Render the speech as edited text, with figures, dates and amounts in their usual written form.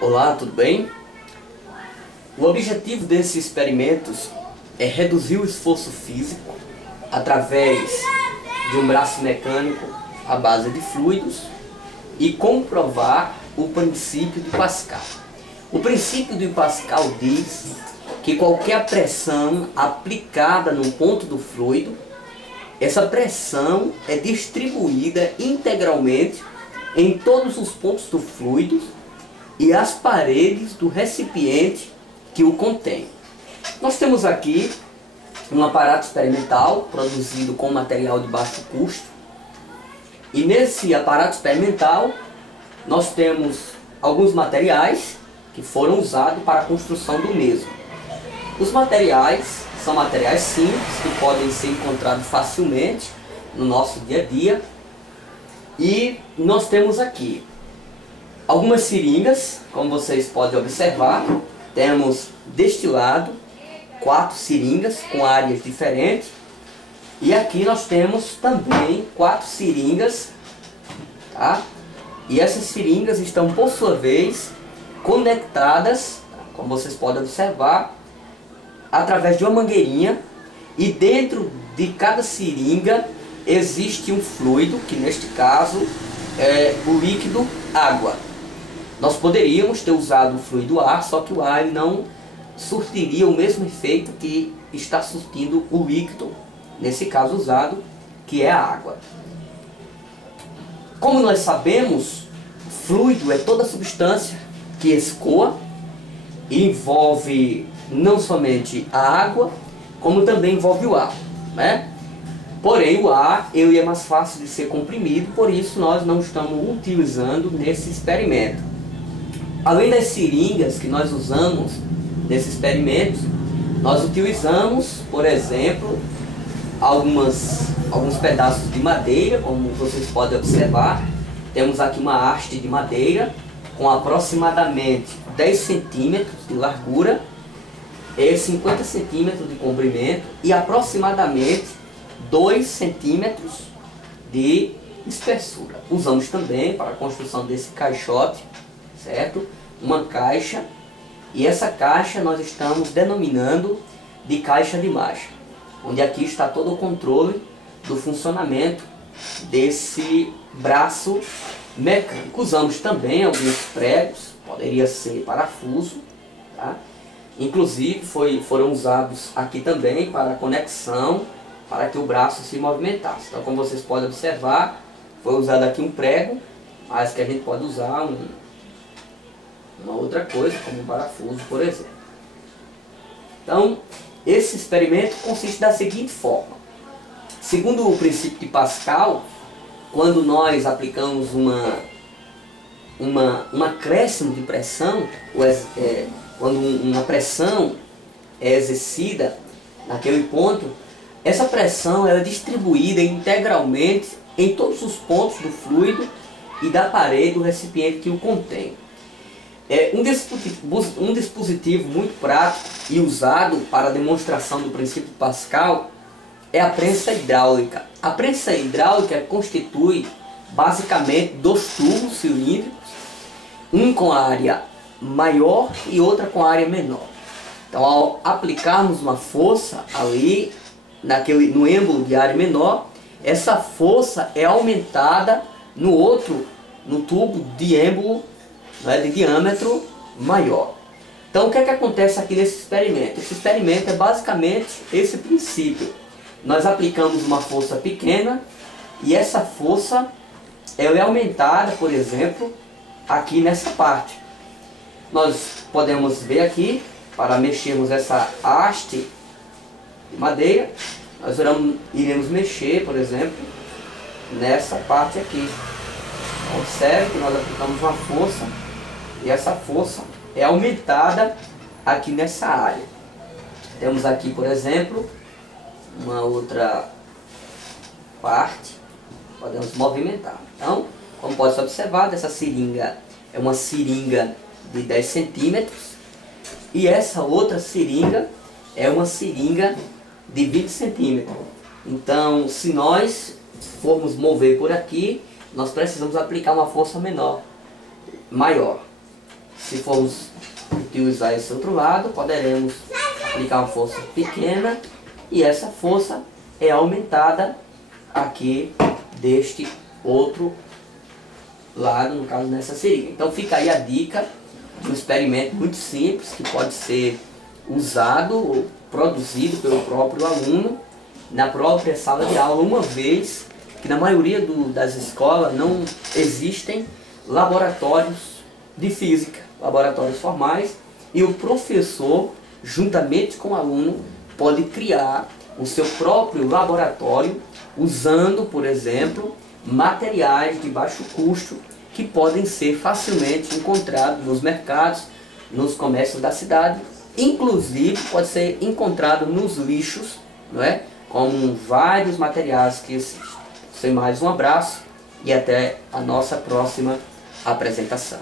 Olá, tudo bem? O objetivo desses experimentos é reduzir o esforço físico através de um braço mecânico à base de fluidos e comprovar o princípio de Pascal. O princípio de Pascal diz que qualquer pressão aplicada num ponto do fluido, essa pressão é distribuída integralmente em todos os pontos do fluido e as paredes do recipiente que o contém. Nós temos aqui um aparato experimental produzido com material de baixo custo. E nesse aparato experimental nós temos alguns materiais que foram usados para a construção do mesmo. Os materiais são materiais simples que podem ser encontrados facilmente no nosso dia a dia. E nós temos aqui algumas seringas, como vocês podem observar. Temos destilado 4 seringas com áreas diferentes. E aqui nós temos também 4 seringas, tá? E essas seringas estão, por sua vez, conectadas, como vocês podem observar, através de uma mangueirinha. E dentro de cada seringa existe um fluido, que neste caso é o líquido água. Nós poderíamos ter usado o fluido ar, só que o ar não surtiria o mesmo efeito que está surtindo o líquido, nesse caso usado, que é a água. Como nós sabemos, fluido é toda substância que escoa e envolve não somente a água, como também envolve o ar, né? Porém, o ar ele é mais fácil de ser comprimido, por isso nós não estamos utilizando nesse experimento. Além das seringas que nós usamos nesse experimento, nós utilizamos, por exemplo, alguns pedaços de madeira, como vocês podem observar. Temos aqui uma haste de madeira com aproximadamente 10 centímetros de largura, 50 centímetros de comprimento e aproximadamente 2 centímetros de espessura. Usamos também para a construção desse caixote, certo? Uma caixa, e essa caixa nós estamos denominando de caixa de marcha, onde aqui está todo o controle do funcionamento desse braço mecânico. Usamos também alguns pregos, poderia ser parafuso, tá? Inclusive foram usados aqui também para a conexão, para que o braço se movimentasse. Então, como vocês podem observar, foi usado aqui um prego, mas que a gente pode usar uma outra coisa, como um parafuso, por exemplo. Então, esse experimento consiste da seguinte forma. Segundo o princípio de Pascal, quando nós aplicamos um acréscimo de pressão, quando uma pressão é exercida naquele ponto, essa pressão ela é distribuída integralmente em todos os pontos do fluido e da parede do recipiente que o contém. Um dispositivo muito prático e usado para a demonstração do princípio de Pascal é a prensa hidráulica. A prensa hidráulica constitui basicamente 2 tubos cilíndricos, um com a área maior e outra com a área menor. Então, ao aplicarmos uma força ali no êmbolo de área menor, essa força é aumentada no tubo de êmbolo, né, de diâmetro maior. Então, o que é que acontece aqui nesse experimento? Esse experimento é basicamente esse princípio. Nós aplicamos uma força pequena e essa força ela é aumentada, por exemplo, aqui nessa parte. Nós podemos ver aqui, para mexermos essa haste de madeira, nós iremos mexer, por exemplo, nessa parte aqui. Observe que nós aplicamos uma força e essa força é aumentada aqui nessa área. Temos aqui, por exemplo, uma outra parte, podemos movimentar. Então, como pode ser observado, essa seringa é uma seringa de 10 centímetros e essa outra seringa é uma seringa de 20 centímetros. Então, se nós formos mover por aqui, nós precisamos aplicar uma força maior, Se formos utilizar esse outro lado, poderemos aplicar uma força pequena e essa força é aumentada aqui deste outro lado, no caso nessa seringa. Então fica aí a dica de um experimento muito simples que pode ser usado ou produzido pelo próprio aluno na própria sala de aula, uma vez que na maioria das escolas não existem laboratórios de física, laboratórios formais, e o professor, juntamente com o aluno, pode criar o seu próprio laboratório usando, por exemplo, materiais de baixo custo que podem ser facilmente encontrados nos mercados, nos comércios da cidade, inclusive pode ser encontrado nos lixos, não é? Como vários materiais que existem. Sem mais, um abraço e até a nossa próxima apresentação.